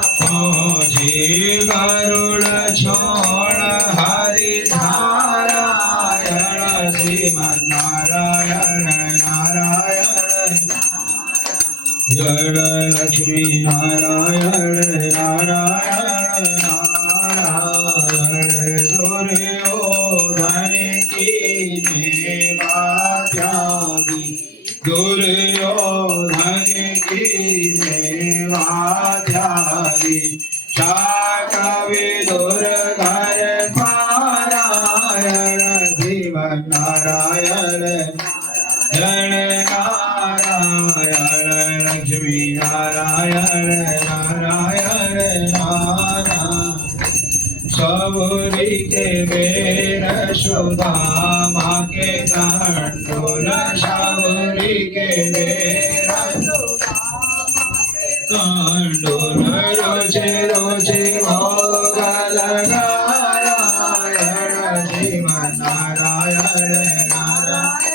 जी गरुड़ छोड़ हरि नारायण श्रीमन नारायण नारायण गण लक्ष्मी नारायण नारायण नारायण दुर्योधन की नेवात्यागी दुर्योधन की नेवात्यागी शाकवि दुर्धर नारायण जीवन नारायण जन नारायण लक्ष्मी नारायण नारायण नारायण सबरी के बेर सुदामा के तंडोल सबरी के बेर तंडोल रोजे रोजे भोग लगारायण जीवन नारायण नारायण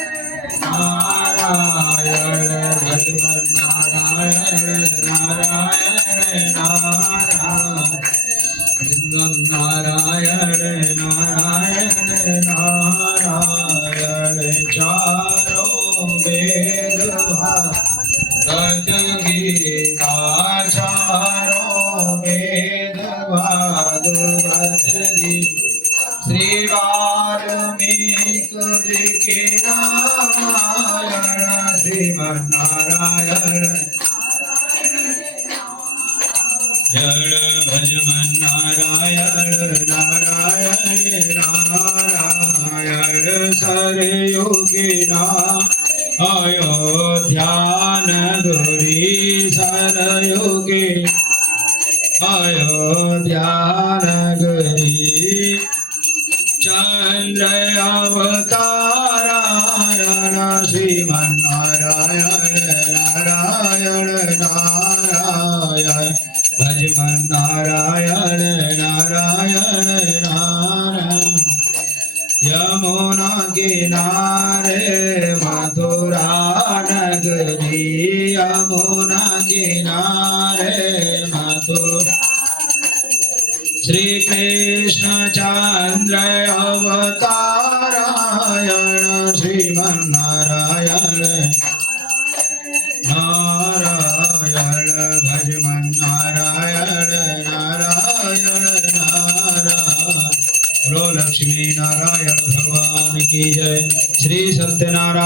भगवान नारायण नारायण नारायण नारायण नारायण चारों वेद भगवत गीता चारों वेद भागवत गीता श्री वाल्मीकि जी के नारायण श्रीमन नारायण जड़ भजमन नारायण नारायण नारायण सरयोगी अयोध्यान धुरी सरयोगी अयोध्यान गरी चंद्र अवतारायण श्रीमन नारायण नारायण नारायण भजमन नारायण नारायण नारायण यमुना किनारे मथुरा नगरी यमुना किनारे मथुरा श्री कृष्ण चंद्र अवतारायण श्रीमन नारायण